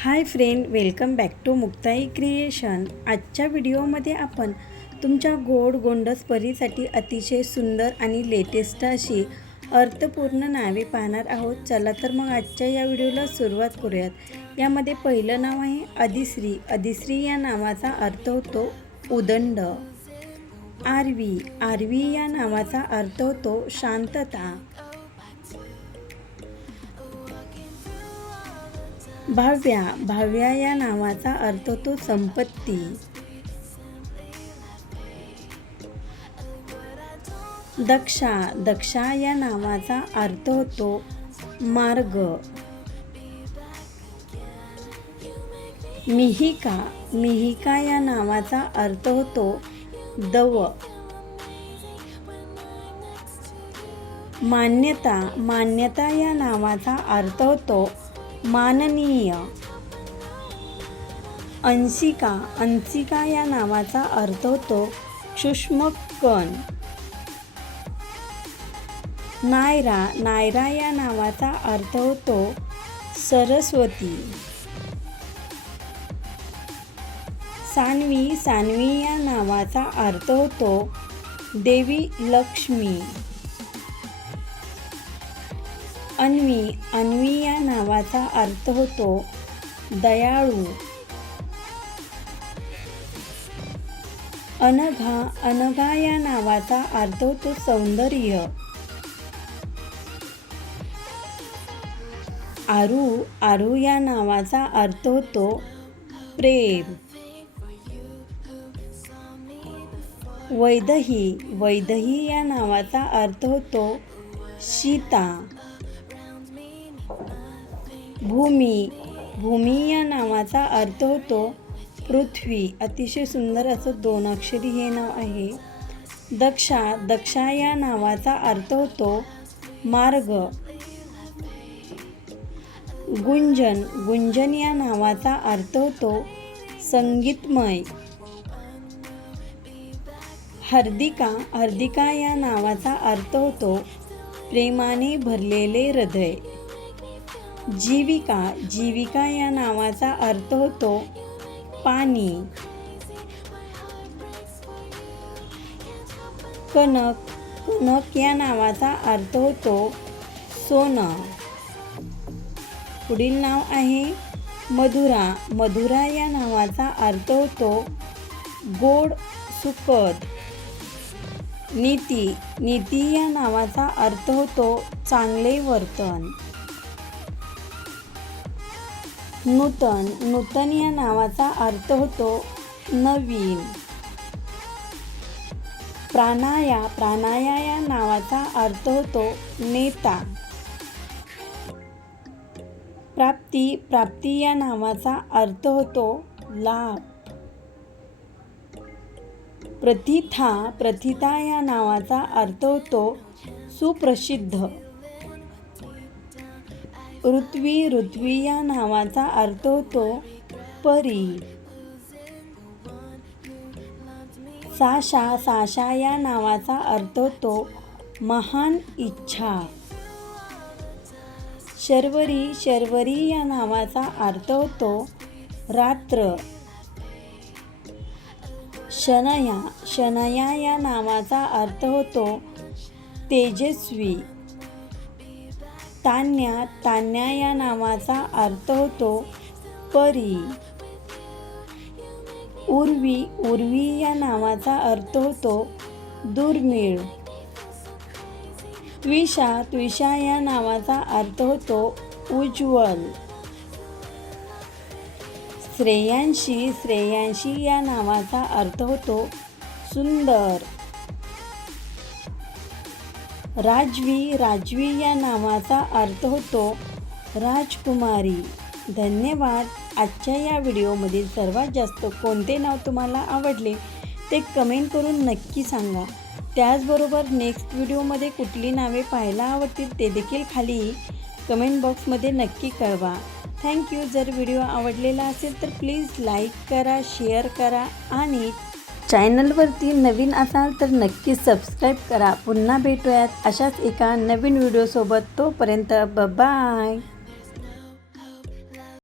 Hi friend welcome back to Muktai creation. आजच्या व्हिडिओमध्ये आपण तुमच्या गोड गोंडस परीसाठी अतिशय सुंदर आणि लेटेस्ट अशी अर्थपूर्ण नावे पाहणार आहोत. चला तर मग आजच्या या व्हिडिओला सुरुवात करूयात. यामध्ये पहिलं नाव आहे अधिश्री अधिश्री या नावाचा अर्थ होतो उदंड. आरवी. आरवी या नावाचा अर्थ होतो शांतता. भाव्या भाव्या या नावाचा अर्थ तो संपत्ती. दक्षा दक्षा या नावाचा अर्थ होतो मार्ग. मिहिका मिहिका या नावाचा अर्थ होतो दव. मान्यता मान्यता या नावाचा अर्थ होतो माननीय अंशिका अंशिका या नावाचा अर्थ होतो सूक्ष्म कण नायरा नायरा या नावाचा अर्थ होतो सरस्वती. सान्वी सान्वी या नावाचा अर्थ होतो देवी लक्ष्मी. अन्वी अन्वी या नावाचा अर्थ होतो दयाळू. अनघा अनघा या नावाचा अर्थ होतो सौंदर्य. आरू आरू या नावाचा अर्थ होतो प्रेम. वैदही वैदही या नावाचा अर्थ होतो सीता भूमी. भूमी या नावाचा अर्थ होतो पृथ्वी. अतिशय सुंदर असं दोन अक्षरी हे नाव आहे. दक्षा. दक्षा या नावाचा अर्थ होतो मार्ग. गुंजन. गुंजन या नावाचा अर्थ होतो संगीतमय. हर्दिका. हर्दिका या नावाचा अर्थ होतो प्रेमाने भरलेले हृदय. जीविका जीविका या नावाचा अर्थ होतो पाणी. कनक कनक या नावाचा अर्थ होतो सोनं. पुढील नाव आहे मधुरा. मधुरा या नावाचा अर्थ होतो गोड सुखद नीती. नीती या नावाचा अर्थ होतो चांगले वर्तन. नूतन नूतन या नावाचा अर्थ होतो नवीन. प्राणाया प्राणाया या नावाचा अर्थ होतो नेता. प्राप्ती प्राप्ती या नावाचा अर्थ होतो लाभ. प्रतिथा प्रथिता या नावाचा अर्थ होतो सुप्रसिद्ध. ऋत्वी ऋत्वी या नावाचा अर्थ होतो परी. साशा साशा या नावाचा अर्थ होतो महान इच्छा. शर्वरी शर्वरी या नावाचा अर्थ होतो रात्र. शनया शनया या नावाचा अर्थ होतो तेजस्वी. तान्या तान्या या नावाचा अर्थ होतो परी. उर्वी उर्वी या नावाचा अर्थ होतो दुर्मिळ. त्विषा त्विषा या नावाचा अर्थ होतो उज्ज्वल. श्रेयांशी श्रेयांशी या नावाचा अर्थ होतो सुंदर. राजवी राजवी या नावाचा अर्थ होतो राजकुमारी. धन्यवाद. आजच्या या व्हिडिओमधील सर्वात जास्त कोणते नाव तुम्हाला आवडले ते कमेंट करून नक्की सांगा. त्याचबरोबर नेक्स्ट व्हिडिओमध्ये कुठली नावे पाहायला आवडतील ते देखील खाली कमेंट बॉक्समध्ये नक्की कळवा. थँक्यू जर व्हिडिओ आवडलेला असेल तर प्लीज लाईक करा शेअर करा आणि चॅनलवरती नवीन असाल तर नक्की सबस्क्राईब करा. पुन्हा भेटूयात अशाच एका नवीन व्हिडिओसोबत. तोपर्यंत ब बाय